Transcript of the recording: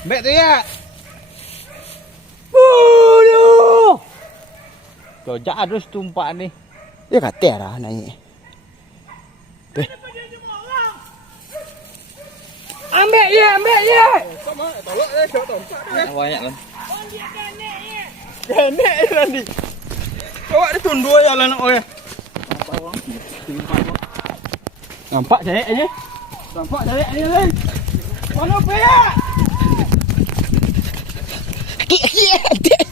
Bek tu ya. Kau harus tumpak ni. Dia kata dah naik. Tu. Ambil ye. Sama, tolak dia, kau tumpak dia. Banyak kan. Kenek lah ni. Kau ada tunduk ya lah nak orang. Nampak cari aja. Nampak cari aja ni. Mana pe ya? Dia